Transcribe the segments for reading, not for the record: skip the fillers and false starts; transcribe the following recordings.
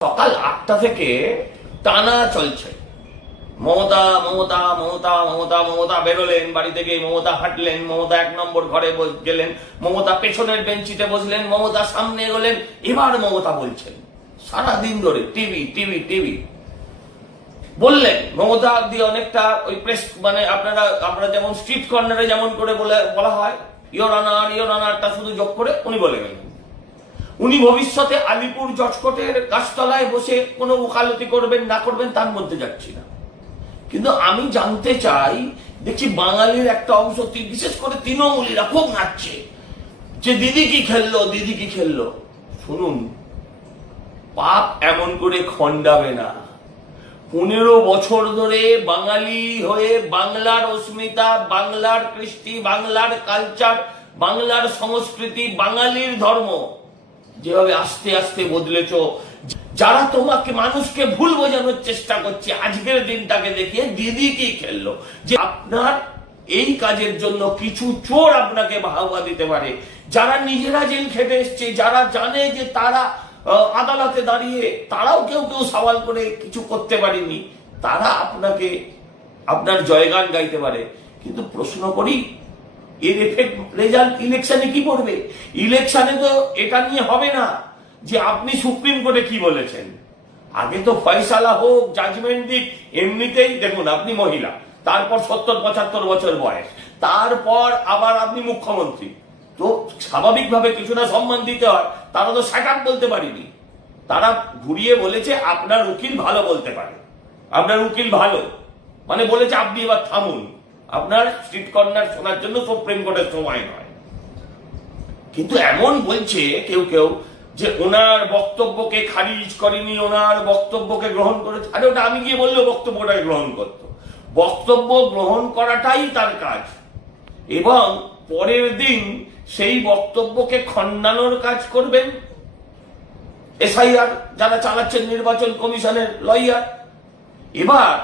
সকাল 8টা থেকে টানা চলছে। মমতা মমতা মমতা মমতা মমতা বেরোলেন বাড়ি থেকে, মমতা হাঁটলেন, মমতা 1 নম্বর ঘরে গেলেন, মমতা পেছনের বেঞ্চিতে বসলেন, মমতা সামনে এগোলেন, এবার মমতা বলছেন সারাদিন ধরে টিভি টিভি টিভি বললেন। মমতা দিয়ে অনেকটা ওই প্রেস আপনারা যেমন স্ট্রিট কর্নারে যেমন করে বলা হয় ইয়োর অনারটা শুধু যোগ করে উনি বলে গেলেন। উনি ভবিষ্যতে আলিপুর জজকোর্টের গাছতলায় বসে কোনো ওকালতি করবেন না করবেন তার মধ্যে যাচ্ছি না, কিন্তু আমি জানতে চাই, দেখছি বাঙালির একটা অংশ বিশেষ করে তৃণমূলীরা খুব নাচছে যে দিদি কি খেললো, দিদি কি খেললো। শুনুন, পাপ এমন করে খণ্ডাবে না। 15 বছর ধরে বাঙালি হয়ে বাংলার অস্মিতা, বাংলার কৃষ্টি, বাংলার কালচার, বাংলার সংস্কৃতি, বাঙালির ধর্ম যেভাবে আস্তে আস্তে বদলেছ, যারা তোমাকে মানুষকে ভুল বোঝানোর চেষ্টা করছে, আজকের দিনটাকে দেখিয়ে দিদি কি খেললো, যে আপনার এই কাজের জন্য কিছু চোর আপনাকে বাহবা দিতে পারে, যারা নিজেরা জেল খেটে এসছে, যারা জানে যে তারা আদালতে দাঁড়িয়ে তারাও কেউ কেউ সওয়াল করে কিছু করতে পারেনি, তারা আপনাকে আপনার জয়গান গাইতে পারে। কিন্তু প্রশ্ন করি, এর এফেক্ট রেজাল্ট ইলেকশনে কি পড়বে? ইলেকশনে তো এটা নিয়ে হবে না যে আপনি সুপ্রিম কোর্টে কি বলেছেন, আগে তো ফয়সালা হোক, জাজমেন্ট দিক। এমনিতেই দেখুন, আপনি মহিলা, তারপর 70-75 বছর বয়স, তারপর আবার আপনি মুখ্যমন্ত্রী, তো স্বাভাবিকভাবে কিছুটা সম্মান দিতে হয়। তারা তো সেটাপ বলতে পারিনি, তারা ঘুরিয়ে বলেছে আপনার উকিল ভালো বলতে পারে, আপনার উকিল ভালো মানে বলেছে আপনি এবার থামুন, আপনার স্ট্রিট কর্নার শোনার জন্য সুপ্রিম কোর্টের সময় নয়। কিন্তু এমন বলছে কেউ কেউ যে ওনার বক্তব্যকে খারিজ করেনি, ওনার বক্তব্যকে গ্রহণ করেছে। আরে ওটা আমি গিয়ে বললেও বক্তব্যটাকে গ্রহণ করত, বক্তব্য গ্রহণ করাটাই তার কাজ, এবং পরের দিন সেই বক্তব্যকে খণ্ডানোর কাজ করবেন এসআইআর যারা চালাচ্ছেন, নির্বাচন কমিশনের লয়ার। এবার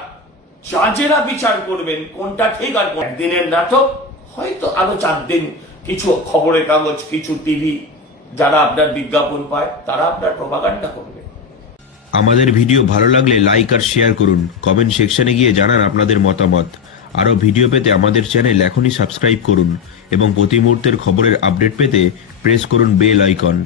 জাজেরা বিচার করবেন কোনটা ঠিক আর কোন। একদিনের নাটক হয়তো আরো 4 দিন কিছু খবরের কাগজ, কিছু টিভি যারা আপনার বিজ্ঞাপন পায় তারা আপনার প্রপাগান্ডা করবে। আমাদের ভিডিও ভালো লাগলে লাইক আর শেয়ার করুন, কমেন্ট সেকশনে গিয়ে জানান আপনাদের মতামত। আরও ভিডিও পেতে আমাদের চ্যানেল এখনই সাবস্ক্রাইব করুন এবং প্রতি মুহূর্তের খবরের আপডেট পেতে প্রেস করুন বেল আইকন।